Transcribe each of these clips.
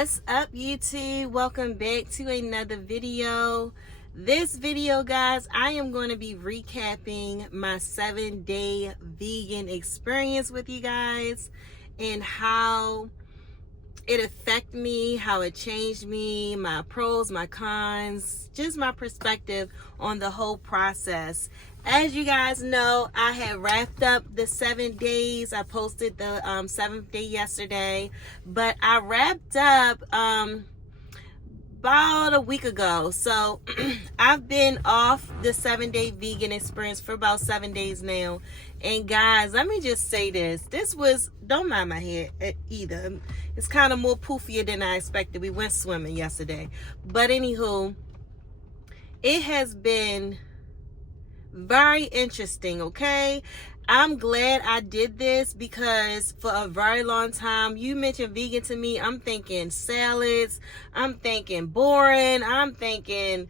What's up, YouTube? Welcome back to another video. This video, guys, I am going to be recapping my 7-day vegan experience with you guys and how it affected me, how it changed me, my pros, my cons, just my perspective on the whole process. As you guys know, I had wrapped up the 7 days. I posted the 7th day yesterday, but I wrapped up about a week ago. So I've been off the 7-day vegan experience for about 7 days now. And guys, let me just say this was, don't mind my hair either, it's kind of more poofier than I expected. We went swimming yesterday, but anywho, it has been very interesting. Okay, I'm glad I did this because for a very long time, you mentioned vegan to me, I'm thinking salads, I'm thinking boring, I'm thinking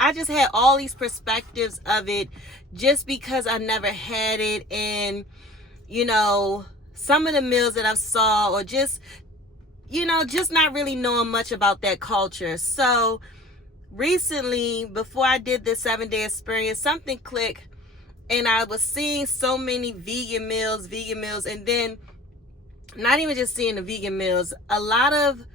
I just had all these perspectives of it just because I never had it. And some of the meals that I saw, or just not really knowing much about that culture. So recently, before I did this 7-day experience, something clicked and I was seeing so many vegan meals, and then not even just seeing the vegan meals, a lot of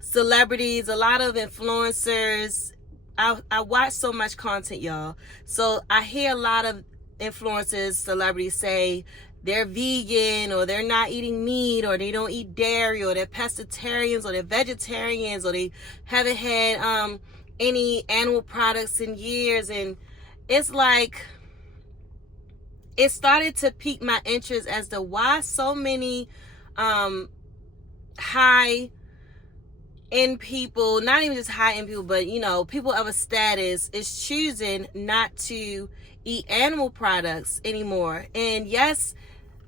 celebrities, a lot of influencers. I watch so much content, y'all. So I hear a lot of influencers, celebrities say they're vegan, or they're not eating meat, or they don't eat dairy, or they're pescatarians, or they're vegetarians, or they haven't had any animal products in years. And it's like, it started to pique my interest as to why so many high end people, not even just high end people, but people of a status, is choosing not to eat animal products anymore. And yes,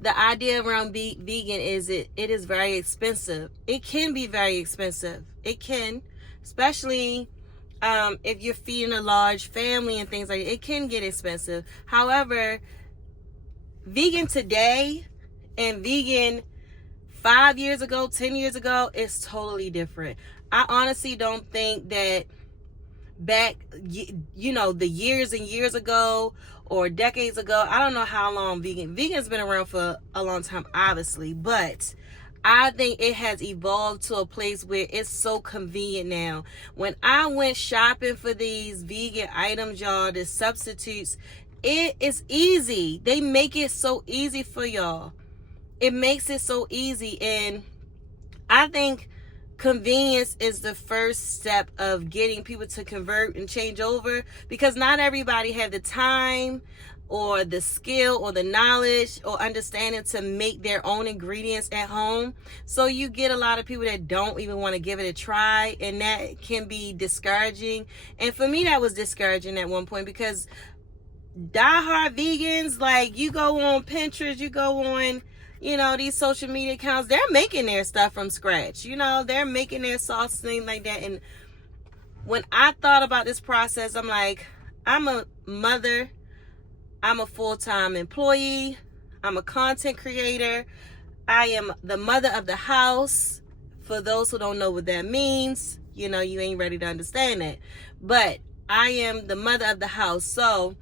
the idea around vegan is it is very expensive. It can be very expensive. It can, especially if you're feeding a large family and things like that, it can get expensive. However, vegan today and vegan 5 years ago, 10 years ago, it's totally different. I honestly don't think that back, the years and years ago or decades ago, I don't know how long vegan's been around for a long time, obviously, but I think it has evolved to a place where it's so convenient now. When I went shopping for these vegan items, y'all, the substitutes, it is easy. They make it so easy for y'all. It makes it so easy. And I think convenience is the first step of getting people to convert and change over, because not everybody have the time or the skill or the knowledge or understanding to make their own ingredients at home. So you get a lot of people that don't even want to give it a try, and that can be discouraging. And for me, that was discouraging at one point, because diehard vegans, like, you go on Pinterest, you go on these social media accounts, they're making their stuff from scratch. They're making their sauce, things like that. And when I thought about this process, I'm like, I'm a mother, I'm a full-time employee, I'm a content creator, I am the mother of the house. For those who don't know what that means, you ain't ready to understand that. But I am the mother of the house. So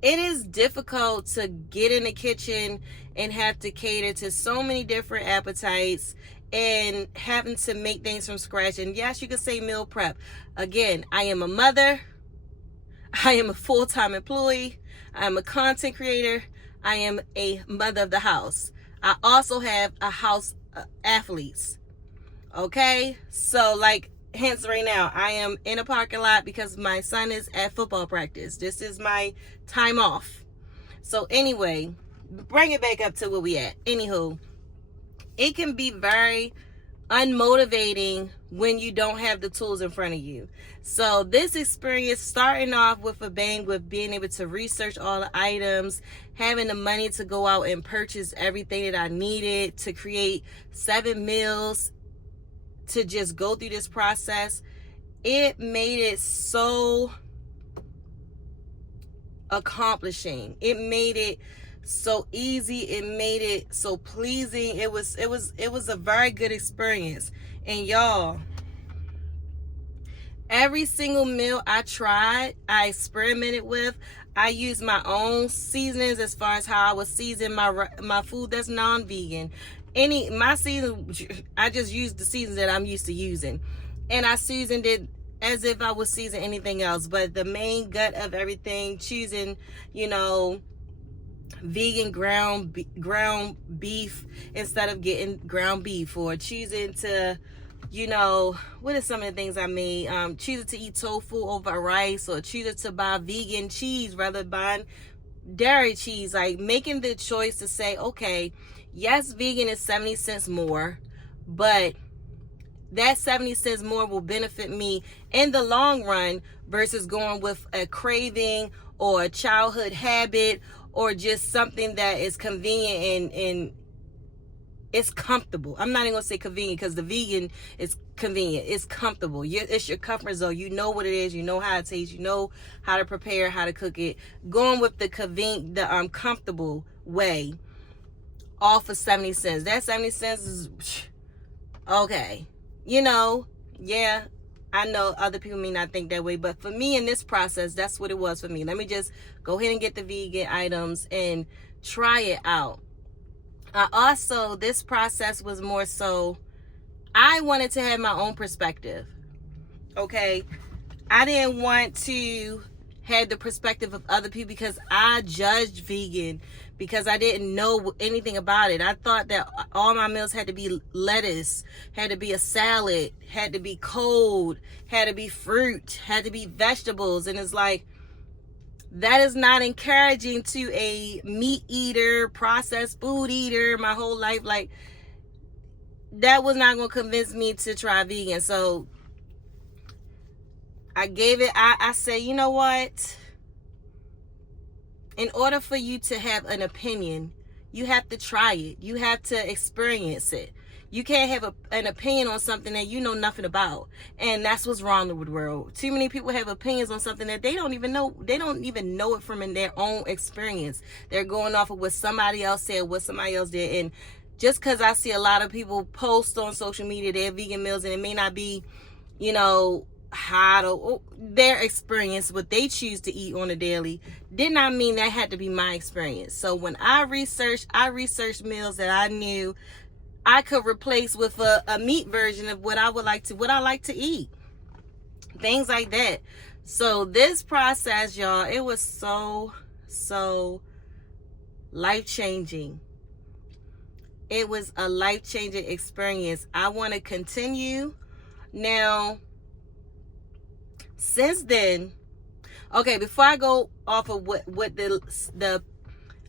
it is difficult to get in the kitchen and have to cater to so many different appetites and having to make things from scratch. And yes, you could say meal prep. Again, I am a mother. I am a full-time employee. I am a content creator. I am a mother of the house. I also have a house athletes. Okay? So, like, hence right now, I am in a parking lot because my son is at football practice. This is my time off. So anyway, bring it back up to where we at. Anywho, it can be very unmotivating when you don't have the tools in front of you. So this experience, starting off with a bang, with being able to research all the items, having the money to go out and purchase everything that I needed to create 7 meals, to just go through this process, it made it so accomplishing. It made it so easy. It made it so pleasing. It was a very good experience. And y'all, every single meal I tried, I experimented with. I used my own seasonings as far as how I would season my food that's non-vegan. My season, I just used the seasons that I'm used to using, and I seasoned it as if I would season anything else. But the main gut of everything, choosing, vegan ground beef instead of getting ground beef, or choosing to, what are some of the things I made? Choosing to eat tofu over rice, or choosing to buy vegan cheese rather than buying dairy cheese. Like, making the choice to say, okay, yes, vegan is 70 cents more, but that 70 cents more will benefit me in the long run versus going with a craving or a childhood habit, or just something that is convenient and it's comfortable. I'm not even gonna say convenient, because the vegan is convenient. It's comfortable. It's your comfort zone. You know what it is. You know how it tastes. You know how to prepare, how to cook it. Going with the comfortable way off of 70 cents. That 70 cents is okay. Yeah, I know other people may not think that way, but for me in this process, that's what it was for me. Let me just go ahead and get the vegan items and try it out. Also, this process was more so, I wanted to have my own perspective. Okay, I didn't want to have the perspective of other people, because I judged vegan because I didn't know anything about it. I thought that all my meals had to be lettuce, had to be a salad, had to be cold, had to be fruit, had to be vegetables. And it's like, that is not encouraging to a meat eater, processed food eater my whole life. Like, that was not going to convince me to try vegan. So I gave it, I said, you know what? In order for you to have an opinion, you have to try it. You have to experience it. You can't have an opinion on something that you know nothing about. And that's what's wrong with the world. Too many people have opinions on something that they don't even know. They don't even know it from in their own experience. They're going off of what somebody else said, what somebody else did. And just because I see a lot of people post on social media their vegan meals, and it may not be, their experience, what they choose to eat on a daily, did not mean that had to be my experience. So when I researched meals that I knew I could replace with a meat version of what I like to eat, things like that. So this process, y'all, it was so life-changing. It was a life-changing experience. I want to continue. Now, since then, okay, before I go off of what the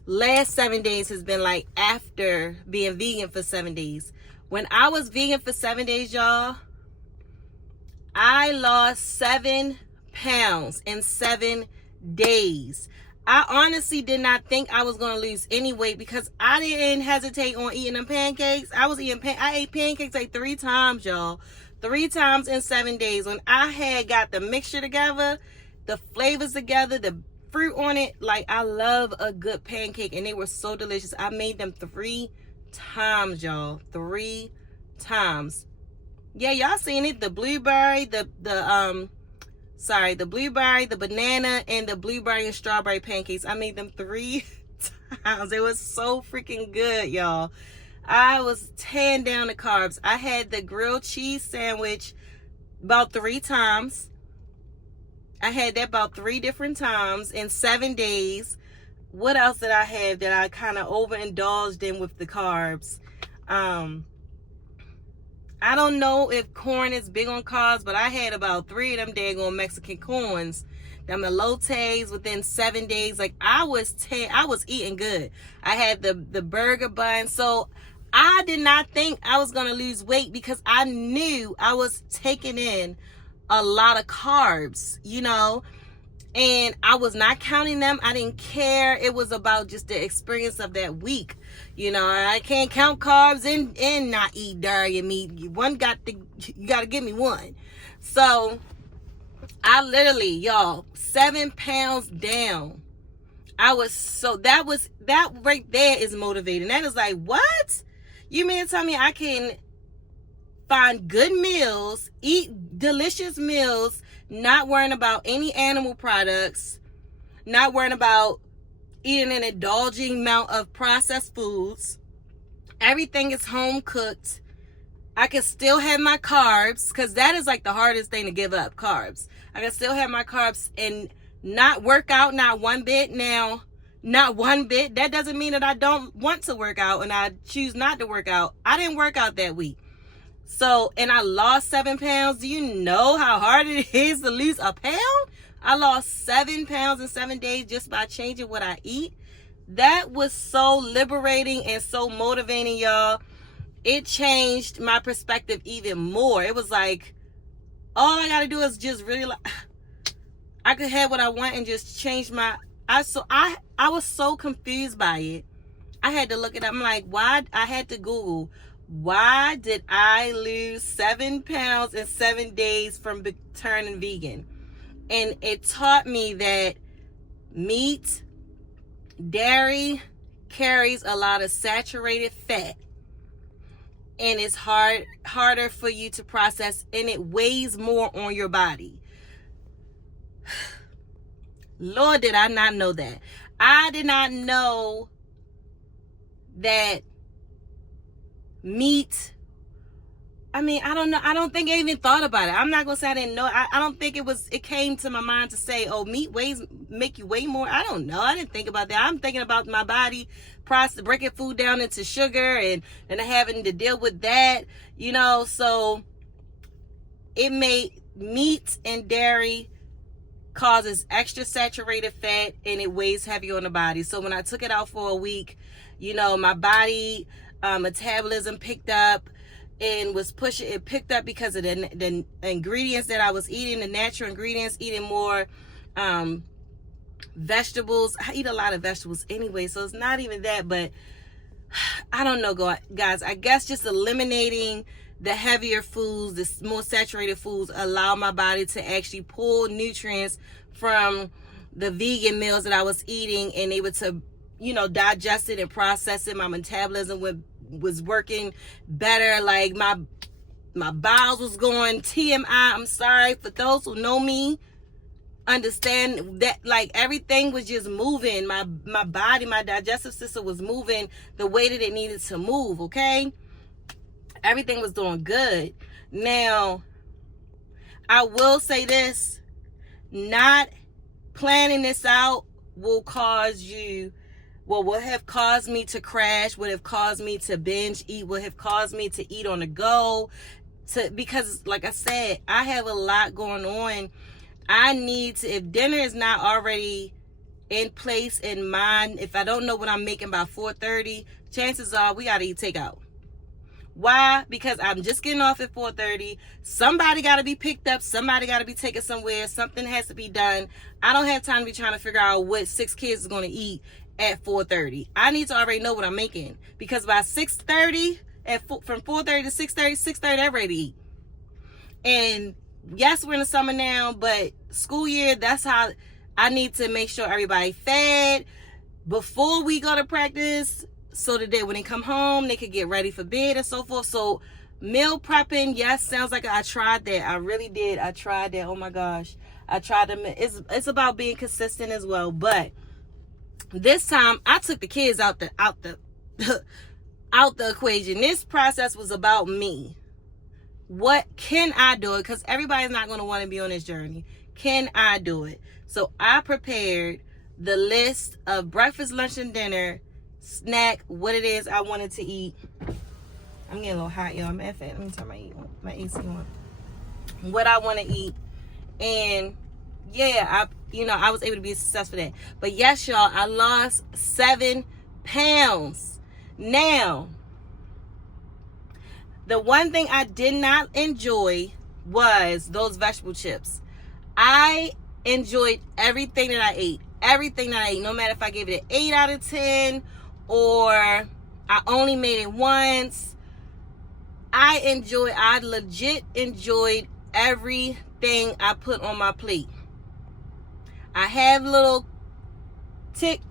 last 7 days has been like after being vegan for 7 days. When I was vegan for 7 days, y'all, I lost 7 pounds in 7 days. I honestly did not think I was going to lose any weight, because I didn't hesitate on eating them pancakes. I ate pancakes like 3 times, y'all. 3 times in 7 days. When I had got the mixture together, the flavors together, the fruit on it, like, I love a good pancake, and they were so delicious. I made them 3 times, y'all. 3 times. Yeah, y'all seen it. The blueberry, the blueberry, the banana, and the blueberry and strawberry pancakes. I made them 3 times. It was so freaking good, y'all. I was tearing down the carbs. I had the grilled cheese sandwich about 3 times. I had that about 3 different times in 7 days. What else did I have that I kind of overindulged in with the carbs? I don't know if corn is big on carbs, but I had about 3 of them daggone Mexican corns, them elotes, within 7 days. Like, I was eating good. I had the burger bun. So I did not think I was going to lose weight, because I knew I was taking in a lot of carbs, and I was not counting them. I didn't care. It was about just the experience of that week. I can't count carbs and not eat dairy and meat. You got to give me one. So I literally, y'all, 7 pounds down. That that right there is motivating. That is like, what? You mean to tell me I can find good meals, eat delicious meals, not worrying about any animal products, not worrying about eating an indulging amount of processed foods. Everything is home cooked. I can still have my carbs, because that is like the hardest thing to give up, carbs. I can still have my carbs and not work out, not one bit. Now, not one bit. That doesn't mean that I don't want to work out and I choose not to work out. I didn't work out that week. So, and I lost 7 pounds. Do you know how hard it is to lose a pound? I lost 7 pounds in 7 days just by changing what I eat. That was so liberating and so motivating, y'all. It changed my perspective even more. It was like, all I got to do is just really, I could have what I want and just change my, I was so confused by it. I had to look it up. I'm like, why? I had to Google, why did I lose 7 pounds in 7 days from turning vegan? And it taught me that meat, dairy carries a lot of saturated fat, and it's harder for you to process, and it weighs more on your body. Lord, did I not know that. I did not know that meat, I mean, I don't know. I don't think I even thought about it. I'm not going to say I didn't know. I don't think it came to my mind to say, oh, meat make you weigh more. I don't know. I didn't think about that. I'm thinking about my body breaking food down into sugar and having to deal with that, you know. So it made meat and dairy causes extra saturated fat, and it weighs heavy on the body. So when I took it out for a week, you know, my body metabolism picked up and was pushing. It picked up because of the ingredients that I was eating, the natural ingredients, eating more vegetables. I eat a lot of vegetables anyway, so it's not even that, but I don't know, guys. I guess just eliminating the heavier foods, the more saturated foods, allow my body to actually pull nutrients from the vegan meals that I was eating, and able to, you know, digest it and process it. My metabolism was working better. Like my bowels was going TMI. I'm sorry, for those who know me, understand that, like, everything was just moving. My body, my digestive system was moving the way that it needed to move. Okay, everything was doing good. Now, I will say this: not planning this out will have caused me to crash, would have caused me to binge eat, would have caused me to eat on the go, because like I said, I have a lot going on. I need to, if dinner is not already in place in mind, if I don't know what I'm making by 4:30, chances are we gotta eat takeout. Why? Because I'm just getting off at 4:30. Somebody got to be picked up. Somebody got to be taken somewhere. Something has to be done. I don't have time to be trying to figure out what 6 kids is going to eat at 4:30. I need to already know what I'm making, because by 6:30, from 4:30 to 6:30, I'm ready to eat. And yes, we're in the summer now, but school year, that's how I need to make sure everybody fed before we go to practice, so that when they come home, they could get ready for bed and so forth. So meal prepping, yes, sounds like I tried that. I really did. I tried that. Oh my gosh. I tried to, it's about being consistent as well. But this time I took the kids out the out the equation. This process was about me. What can I do it? Because everybody's not going to want to be on this journey. Can I do it? So I prepared the list of breakfast, lunch, and dinner, snack, what it is I wanted to eat. I'm getting a little hot, y'all. Matter of fact, let me turn my AC on. What I want to eat. And yeah, I was able to be successful at that. But yes, y'all, I lost 7 pounds. Now, the one thing I did not enjoy was those vegetable chips. I enjoyed everything that I ate. Everything that I ate. No matter if I gave it an 8 out of 10 or I only made it once. I legit enjoyed everything I put on my plate. I have little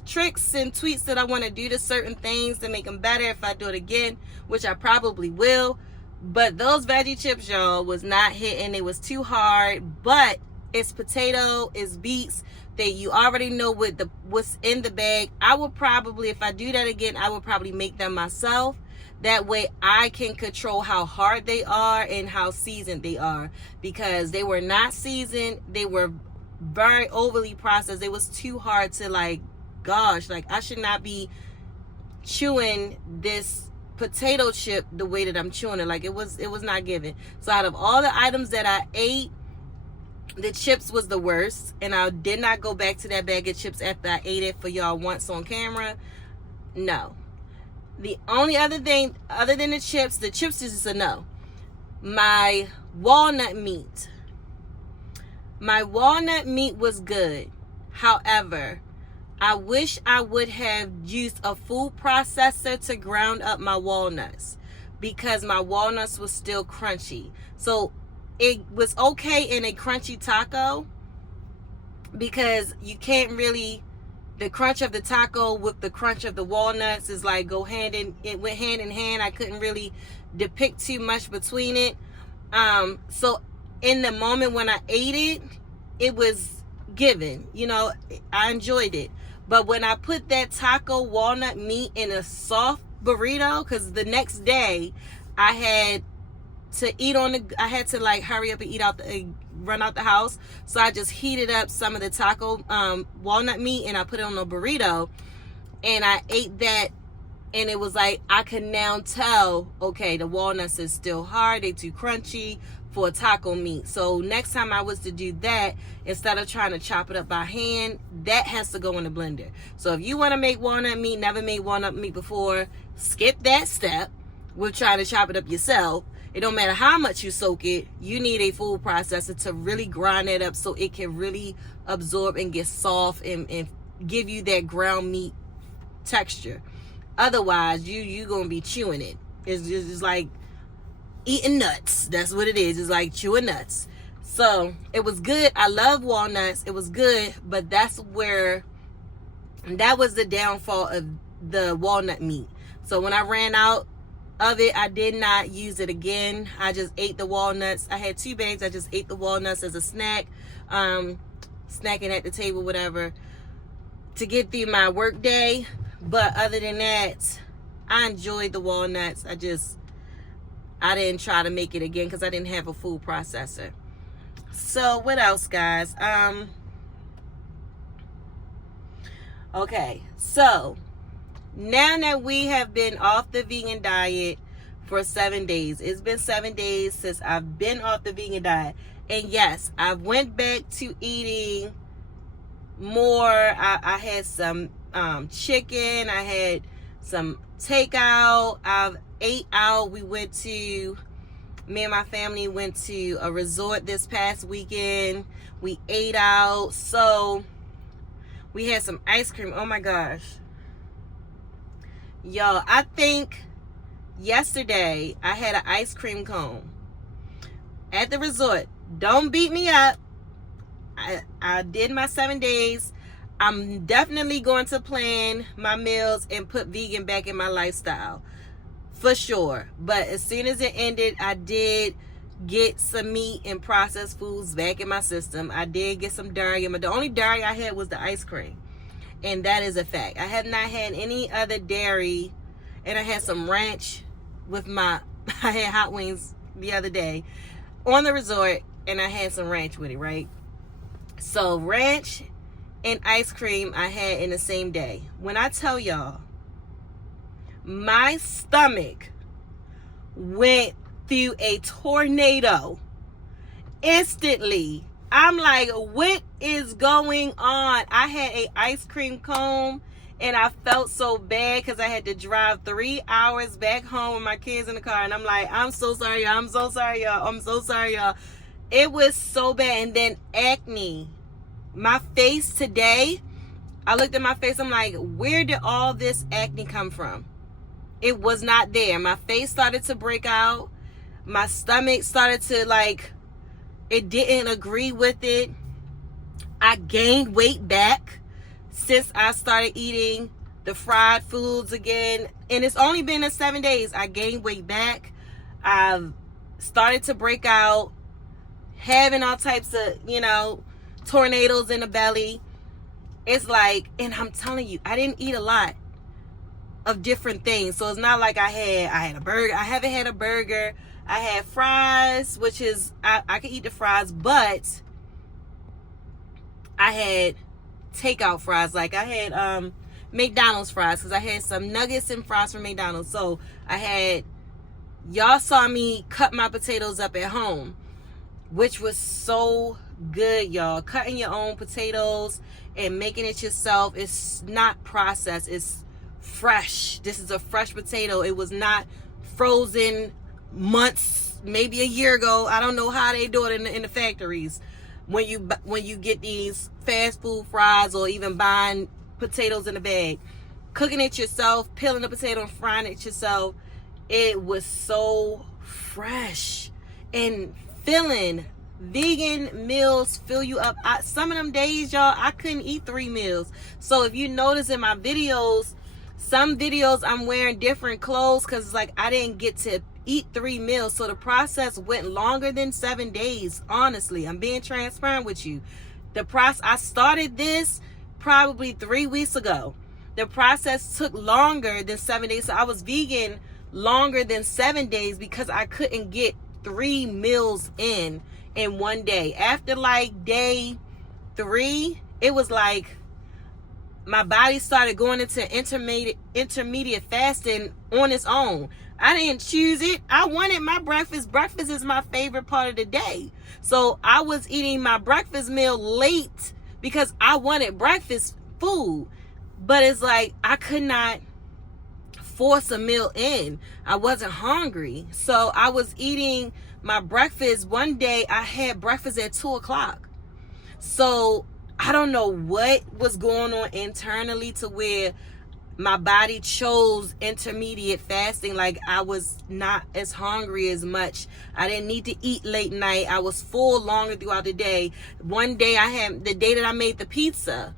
tricks and tweaks that I want to do to certain things to make them better if I do it again, which I probably will. But those veggie chips, y'all, was not hitting. It was too hard. But it's potato, it's beets, that you already know what's in the bag. I would probably, if I do that again, I would probably make them myself. That way I can control how hard they are and how seasoned they are, because they were not seasoned. They were very overly processed. It was too hard to, like, gosh, like, I should not be chewing this potato chip the way that I'm chewing it. Like, it was not given. So out of all the items that I ate, the chips was the worst, and I did not go back to that bag of chips after I ate it for y'all once on camera. No. The only other thing other than the chips is just a no. My walnut meat was good. However, I wish I would have used a food processor to ground up my walnuts, because my walnuts was still crunchy. So it was okay in a crunchy taco, because you can't really, the crunch of the taco with the crunch of the walnuts is like it went hand in hand. I couldn't really depict too much between it. So in the moment when I ate it, it was given, I enjoyed it. But when I put that taco walnut meat in a soft burrito, because the next day I had to I had to like hurry up and run out the house. So I just heated up some of the taco walnut meat and I put it on a burrito, and I ate that, and it was like, I can now tell, okay, the walnuts is still hard, they too crunchy for taco meat. So next time I was to do that, instead of trying to chop it up by hand, that has to go in the blender. So if you want to make walnut meat, never made walnut meat before, skip that step with trying to chop it up yourself. It don't matter how much you soak it, you need a food processor to really grind it up so it can really absorb and get soft and give you that ground meat texture. Otherwise, you gonna be chewing it. It's just like eating nuts. That's what it is. It's like chewing nuts. So it was good. I love walnuts. It was good, but that was the downfall of the walnut meat. So when I ran out of it, I did not use it again. I just ate the walnuts. I had 2 bags. I just ate the walnuts as a snack, snacking at the table, whatever, to get through my work day. But other than that, I enjoyed the walnuts. I didn't try to make it again because I didn't have a food processor. So what else, guys? Okay, so now that we have been off the vegan diet for 7 days, it's been 7 days since I've been off the vegan diet, and yes, I went back to eating more. I had some chicken, I had some takeout, I've ate out. Me and my family went to a resort this past weekend. We ate out. So we had some ice cream. Oh my gosh. Y'all, I think yesterday I had an ice cream cone at the resort. Don't beat me up. I did my 7 days. I'm definitely going to plan my meals and put vegan back in my lifestyle. For sure. But as soon as it ended, I did get some meat and processed foods back in my system. I did get some dairy. The only dairy I had was the ice cream. And that is a fact. I have not had any other dairy. And I had some ranch with I had hot wings the other day on the resort. And I had some ranch with it, right? So ranch and ice cream I had in the same day. When I tell y'all, my stomach went through a tornado instantly. I'm like, what is going on? I had an ice cream cone and I felt so bad because I had to drive 3 hours back home with my kids in the car. And I'm like, I'm so sorry, y'all. I'm so sorry, y'all. I'm so sorry, y'all. It was so bad. And then acne. My face today, I looked at my face. I'm like, where did all this acne come from? It was not there. My face started to break out. My stomach started to it didn't agree with it. I gained weight back since I started eating the fried foods again, and it's only been in 7 days, I gained weight back. I've started to break out, having all types of, tornadoes in the belly. It's like, and I'm telling you, I didn't eat a lot of different things. So it's not like I had a burger. I haven't had a burger. I had fries, which is, I could eat the fries, but I had takeout fries. Like I had McDonald's fries, because I had some nuggets and fries from McDonald's. So y'all saw me cut my potatoes up at home, which was so good, y'all. Cutting your own potatoes and making it yourself. It's not processed, it's fresh. This is a fresh potato. It was not frozen months, maybe a year ago. I don't know how they do it in the factories when you get these fast food fries, or even buying potatoes in a bag. Cooking it yourself, peeling the potato and frying it yourself, it was so fresh and filling. Vegan meals fill you up. Some of them days, y'all, I couldn't eat 3 meals. So if you notice in my videos, some videos I'm wearing different clothes, because it's like I didn't get to eat 3 meals. So the process went longer than 7 days. Honestly, I'm being transparent with you. I started this probably 3 weeks ago. The process took longer than 7 days. So I was vegan longer than 7 days because I couldn't get 3 meals in one day. After like day 3, it was like my body started going into intermediate fasting on its own. I didn't choose it. I wanted my breakfast. Breakfast is my favorite part of the day. So I was eating my breakfast meal late because I wanted breakfast food. But it's like I could not force a meal in. I wasn't hungry. So I was eating my breakfast. One day I had breakfast at 2:00. So I don't know what was going on internally to where my body chose intermediate fasting. Like I was not as hungry as much. I didn't need to eat late night. I was full longer throughout the day. One day the day that I made the pizza,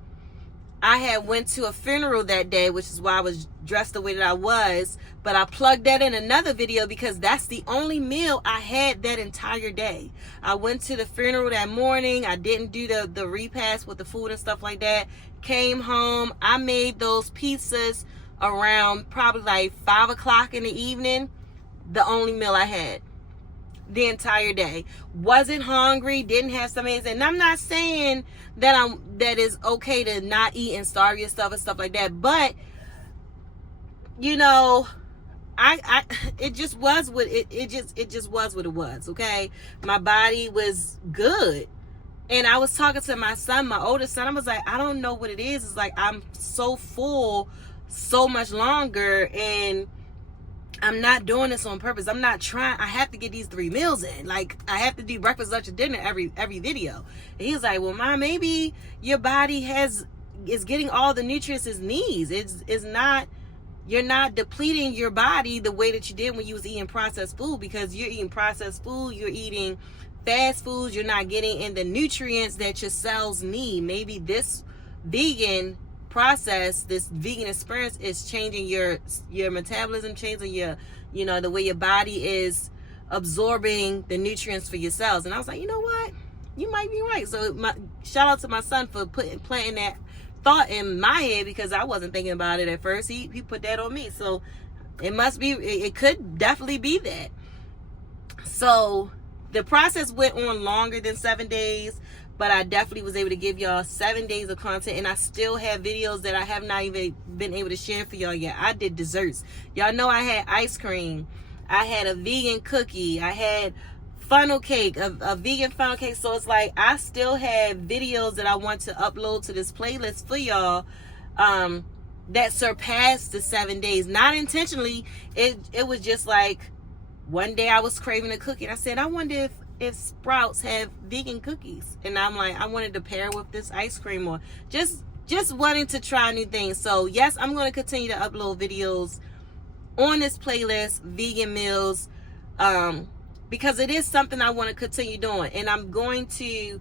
I had went to a funeral that day, which is why I was dressed the way that I was. But I plugged that in another video because that's the only meal I had that entire day. I went to the funeral that morning. I didn't do the repast with the food and stuff like that. Came home. I made those pizzas around probably like 5:00 in the evening. The only meal I had the entire day. Wasn't hungry, didn't have stomach. And I'm not saying that is okay to not eat and starve yourself and stuff like that, but it just was what it just was what it was. Okay, my body was good. And I was talking to my son, my oldest son. I was like, I don't know what it is. It's like I'm so full so much longer, and I'm not doing this on purpose. I'm not trying. I have to get these 3 meals in. Like I have to do breakfast, lunch, and dinner every video. And he's like, well, Mom, maybe your body is getting all the nutrients it needs. It's not. You're not depleting your body the way that you did when you was eating processed food, because you're eating processed food. You're eating fast foods. You're not getting in the nutrients that your cells need. Maybe this vegan process, this vegan experience is changing your metabolism, changing your, the way your body is absorbing the nutrients for your cells. And I was like, you know what? You might be right. So shout out to my son for planting that thought in my head, because I wasn't thinking about it at first. He put that on me. So it could definitely be that. So the process went on longer than 7 days, but I definitely was able to give y'all 7 days of content, and I still have videos that I have not even been able to share for y'all yet. I did desserts. Y'all know I had ice cream. I had a vegan cookie. I had funnel cake, a vegan funnel cake. So it's like I still have videos that I want to upload to this playlist for y'all that surpassed the 7 days. Not intentionally. It was just like one day I was craving a cookie, and I said, I wonder if Sprouts have vegan cookies. And I'm like, I wanted to pair with this ice cream, or just wanting to try new things. So yes, I'm going to continue to upload videos on this playlist, vegan meals, because it is something I want to continue doing. And I'm going to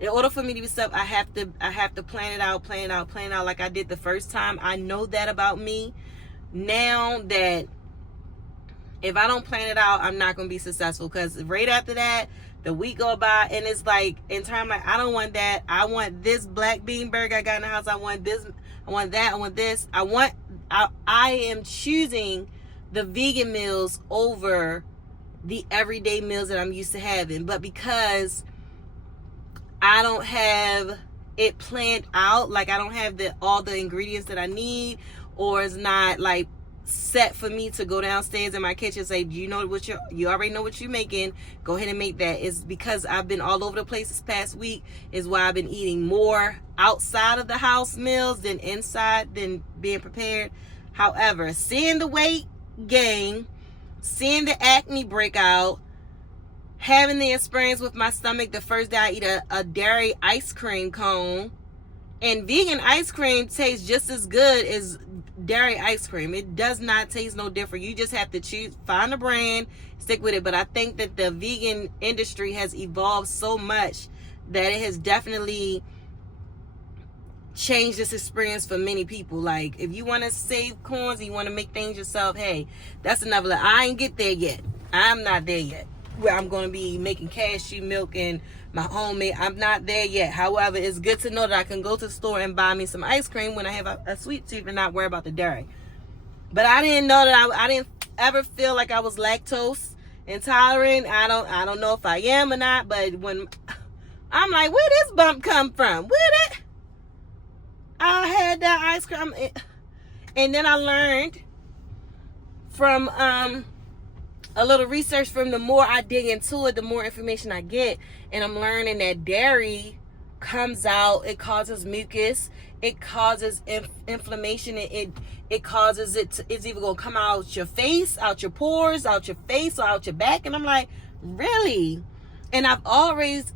In order for me to be stuff, I have to plan it out like I did the first time. I know that about me now, that if I don't plan it out, I'm not going to be successful. Because right after that, the week go by, and it's like, in time, like, I don't want that. I want this black bean burger I got in the house. I want this. I want that. I want this. I am choosing the vegan meals over the everyday meals that I'm used to having. But because I don't have it planned out, like I don't have all the ingredients that I need, or it's not like set for me to go downstairs in my kitchen and say, do you know what you already know what you're making, go ahead and make that. It's because I've been all over the place this past week, is why I've been eating more outside of the house meals than inside, than being prepared. However, seeing the weight gain, seeing the acne breakout, having the experience with my stomach the first day I eat a dairy ice cream cone, and vegan ice cream tastes just as good as dairy ice cream. It does not taste no different. You just have to find a brand, stick with it. But I think that the vegan industry has evolved so much that it has definitely changed this experience for many people. Like, if you want to save coins and you want to make things yourself, hey, that's another level. I ain't get there yet. I'm not there yet, where I'm going to be making cashew milk and my homemade. I'm not there yet. However, it's good to know that I can go to the store and buy me some ice cream when I have a sweet tooth and not worry about the dairy. But I didn't know that I didn't ever feel like I was lactose intolerant. I don't know if I am or not, but when I'm like, where this bump come from? Where did I had that ice cream? And then I learned from a little research, from the more I dig into it, the more information I get, and I'm learning that dairy comes out, it causes mucus, it causes inflammation, it causes it's either gonna come out your face, out your pores, out your face, or out your back. And I'm like, really? And I always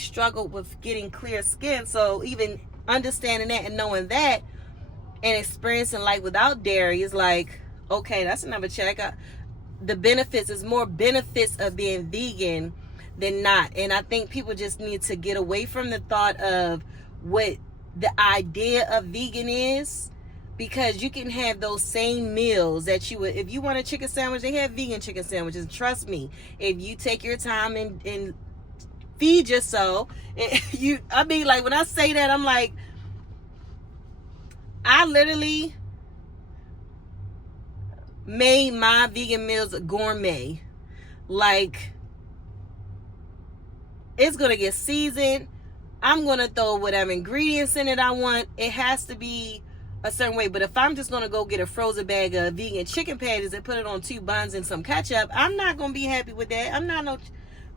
struggled with getting clear skin. So even understanding that and knowing that and experiencing life without dairy is like, okay, that's another check. The benefits, is more benefits of being vegan than not. And I think people just need to get away from the thought of what the idea of vegan is, because you can have those same meals that you would, if you want a chicken sandwich, they have vegan chicken sandwiches. Trust me, if you take your time and feed yourself, like, when I say that, I'm like, I literally made my vegan meals gourmet. Like, it's gonna get seasoned. I'm gonna throw whatever ingredients in it I want. It has to be a certain way. But if I'm just gonna go get a frozen bag of vegan chicken patties and put it on 2 buns and some ketchup, I'm not gonna be happy with that.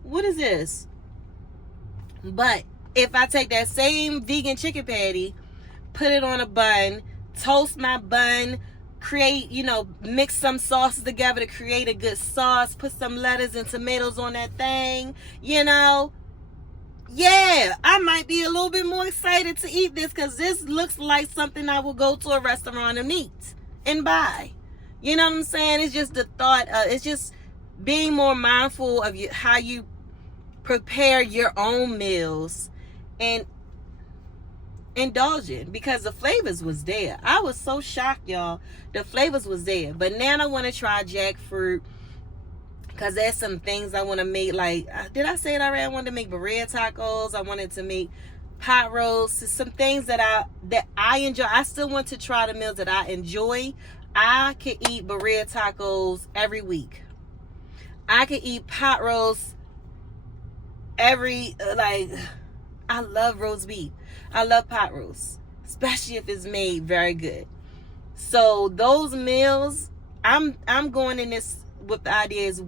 What is this? But if I take that same vegan chicken patty, put it on a bun, toast my bun, create, mix some sauces together to create a good sauce, put some lettuce and tomatoes on that thing, yeah, I might be a little bit more excited to eat this, because this looks like something I will go to a restaurant and eat and buy. You know what I'm saying? It's just the thought, it's just being more mindful of how you prepare your own meals and indulging, because the flavors was there. I was so shocked, y'all. The flavors was there. But now I want to try jackfruit, because there's some things I want to make. Like, did I say it already? I wanted to make burrito tacos. I wanted to make pot roasts. Some things that I enjoy. I still want to try the meals that I enjoy. I could eat burrito tacos every week. I could eat pot roasts I love roast beef. I love pot roast, especially if it's made very good. So those meals, I'm going in this with the idea is,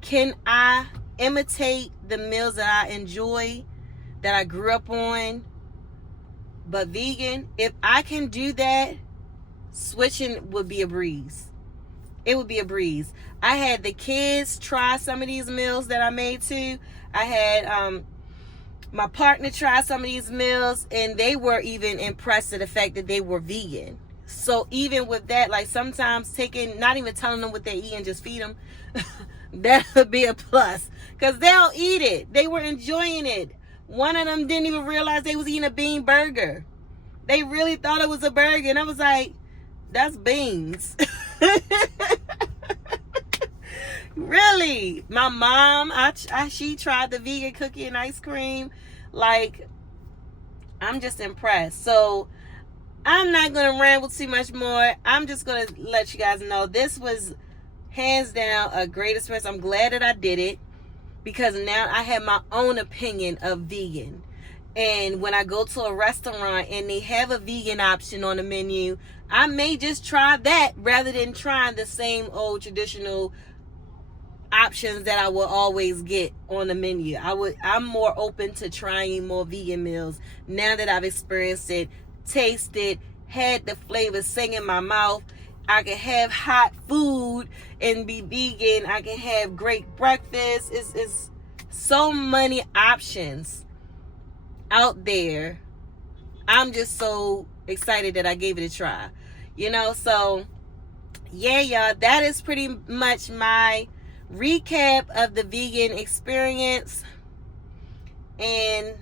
can I imitate the meals that I enjoy, that I grew up on, but vegan? If I can do that, switching would be a breeze. It would be a breeze. I had the kids try some of these meals that I made too. I had my partner try some of these meals, and they were even impressed at the fact that they were vegan. So even with that, like, sometimes not even telling them what they're eating, just feed them, that would be a plus. because they'll eat it. They were enjoying it. One of them didn't even realize they was eating a bean burger. They really thought it was a burger, and I was like, that's beans. Really. My mom, she tried the vegan cookie and ice cream. Like, I'm just impressed. So I'm not going to ramble too much more. I'm just going to let you guys know this was hands down a great experience. I'm glad that I did it, because now I have my own opinion of vegan. And when I go to a restaurant and they have a vegan option on the menu, I may just try that rather than trying the same old traditional options that I will always get on the menu. I'm more open to trying more vegan meals now that I've experienced it, tasted, had the flavor sing in my mouth. I can have hot food and be vegan. I can have great breakfast. It's so many options out there. I'm just so excited that I gave it a try. So yeah, y'all, that is pretty much my recap of the vegan experience. And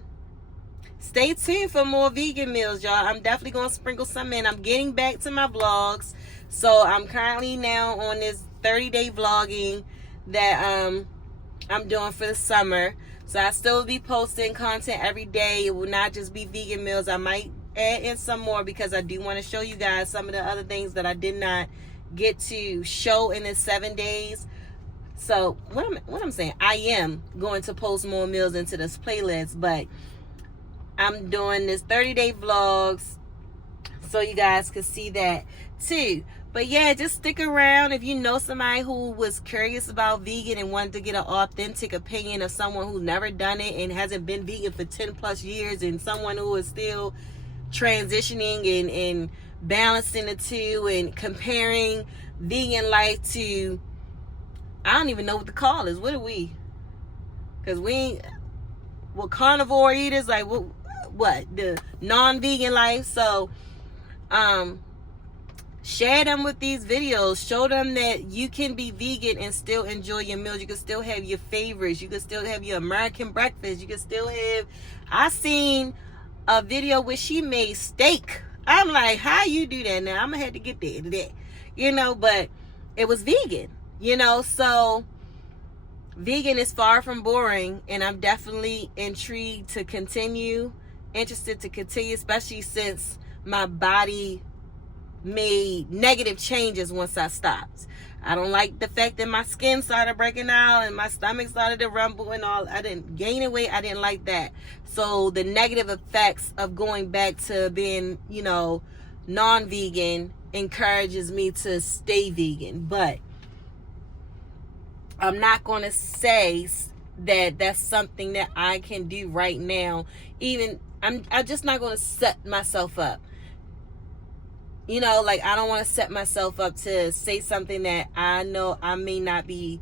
stay tuned for more vegan meals, y'all. I'm definitely going to sprinkle some in. I'm getting back to my vlogs. So I'm currently now on this 30-day vlogging that I'm doing for the summer. So I still will be posting content every day. It will not just be vegan meals. I might add in some more, because I do want to show you guys some of the other things that I did not get to show in the 7 days. So what I'm saying, I am going to post more meals into this playlist, but I'm doing this 30-day vlogs so you guys can see that too. But yeah, just stick around. If you know somebody who was curious about vegan and wanted to get an authentic opinion of someone who's never done it and hasn't been vegan for 10 plus years, and someone who is still transitioning and balancing the two and comparing vegan life to, I don't even know what the call is. What are we? Because we're carnivore eaters, like what the non-vegan life. So share them with these videos. Show them that you can be vegan and still enjoy your meals. You can still have your favorites. You can still have your American breakfast. You can still have, I seen a video where she made steak. I'm like, how you do that now? I'm gonna have to get there today. But it was vegan. So vegan is far from boring, and I'm definitely interested to continue, especially since my body made negative changes once I stopped. I don't like the fact that my skin started breaking out and my stomach started to rumble and all. I didn't gain weight. I didn't like that. So the negative effects of going back to being, non-vegan encourages me to stay vegan. But I'm not going to say that that's something that I can do right now. I'm just not going to set myself up. I don't want to set myself up to say something that I know I may not be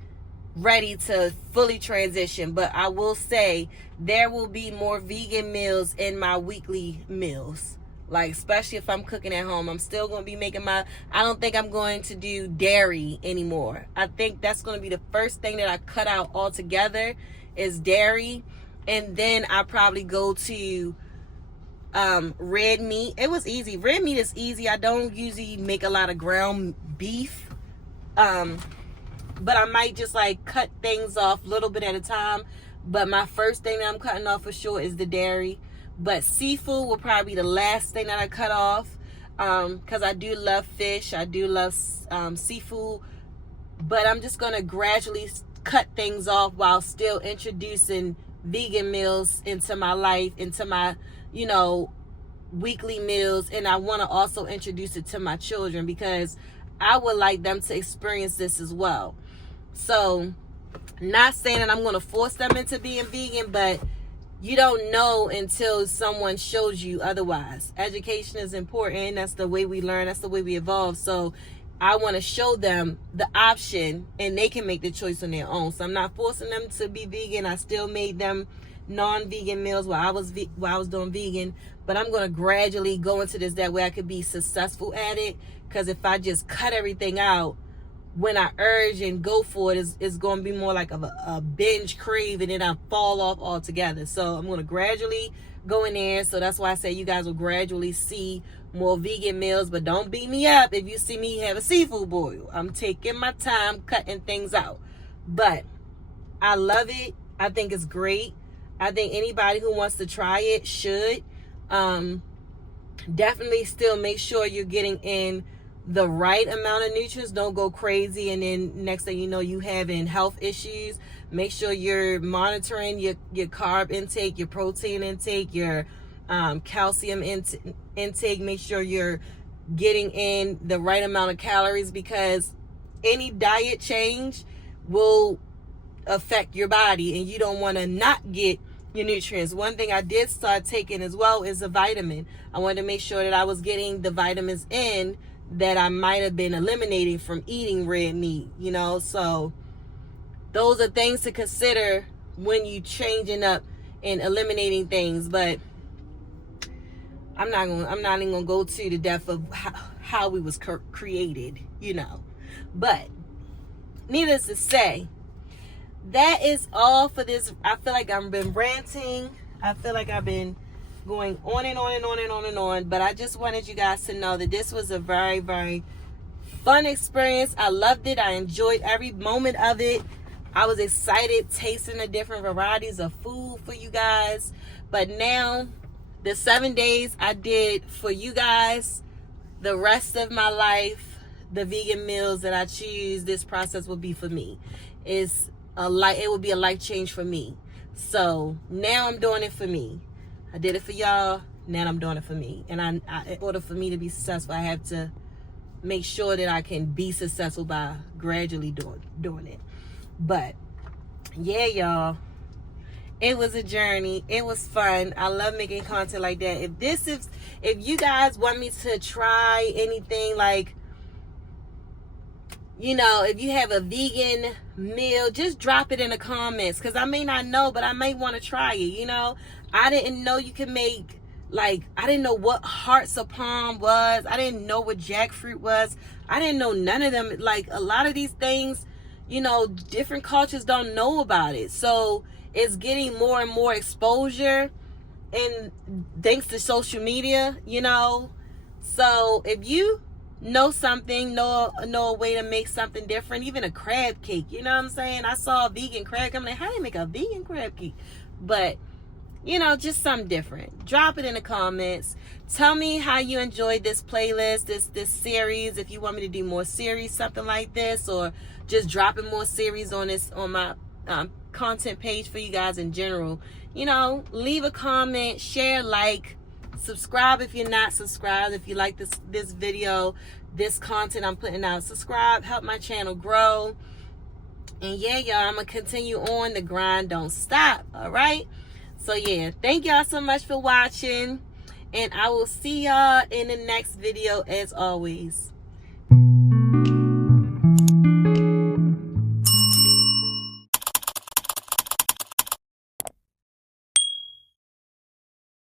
ready to fully transition. But I will say there will be more vegan meals in my weekly meals. Especially if I'm cooking at home. I'm still going to be making I don't think I'm going to do dairy anymore. I think that's going to be the first thing that I cut out altogether is dairy. And then I probably go to red meat. It was easy. Red meat is easy. I don't usually make a lot of ground beef. But I might just cut things off a little bit at a time. But my first thing that I'm cutting off for sure is the dairy. But seafood will probably be the last thing that I cut off, because I do love fish. I do love seafood. But I'm just going to gradually cut things off while still introducing vegan meals into my life, into my, weekly meals. And I want to also introduce it to my children, because I would like them to experience this as well. So, not saying that I'm going to force them into being vegan, but you don't know until someone shows you otherwise. Education is important. That's the way we learn. That's the way we evolve. So I want to show them the option, and they can make the choice on their own. So I'm not forcing them to be vegan. I still made them non-vegan meals while I was doing vegan. But I'm going to gradually go into this. That way I could be successful at it. Because if I just cut everything out, when I urge and go for it, is going to be more like a binge crave, and then I fall off altogether. So I'm going to gradually go in there. So that's why I say you guys will gradually see more vegan meals, but don't beat me up if you see me have a seafood boil. I'm taking my time cutting things out, but I love it. I think it's great. I think anybody who wants to try it should. Definitely still make sure you're getting in the right amount of nutrients. Don't go crazy and then next thing you know you having health issues. Make sure you're monitoring your carb intake, your protein intake, your calcium intake. Make sure you're getting in the right amount of calories, because any diet change will affect your body and you don't want to not get your nutrients. One thing I did start taking as well is a vitamin. I wanted to make sure that I was getting the vitamins in that I might have been eliminating from eating red meat, you know. So those are things to consider when you changing up and eliminating things. But I'm not even gonna go to the depth of how we was created, you know. But needless to say, that is all for this. I feel like I've been ranting. I feel like I've been going on and on and on and on and on. But I just wanted you guys to know that this was a very, very fun experience. I loved it. I enjoyed every moment of it. I was excited tasting the different varieties of food for you guys. But now, the 7 days I did for you guys, the rest of my life, the vegan meals that I choose, this process will be for me. It will be a life change for me. So now I'm doing it for me. I did it for y'all. Now I'm doing it for me. And in order for me to be successful, I have to make sure that I can be successful by gradually doing it. But yeah, y'all, it was a journey. It was fun. I love making content like that. If you guys want me to try anything, like, you know, if you have a vegan meal, just drop it in the comments, because I may not know, but I may want to try it. You know, I didn't know you could make, like, I didn't know what hearts of palm was. I didn't know what jackfruit was. I didn't know none of them. Like, a lot of these things, you know, different cultures don't know about it. So it's getting more and more exposure, and thanks to social media, you know. So if you know something, know a way to make something different, even a crab cake, you know what I'm saying? I saw a vegan crab cake. I'm like, how do you make a vegan crab cake? But, you know, just something different. Drop it in the comments. Tell me how you enjoyed this playlist, this series. If you want me to do more series, something like this, or just dropping more series on my content page for you guys in general. You know, leave a comment, share, like, subscribe if you're not subscribed. If you like this video, this content I'm putting out, subscribe, help my channel grow. And yeah, y'all, I'm gonna continue on the grind, don't stop. All right, so yeah, thank y'all so much for watching, and I will see y'all in the next video as always.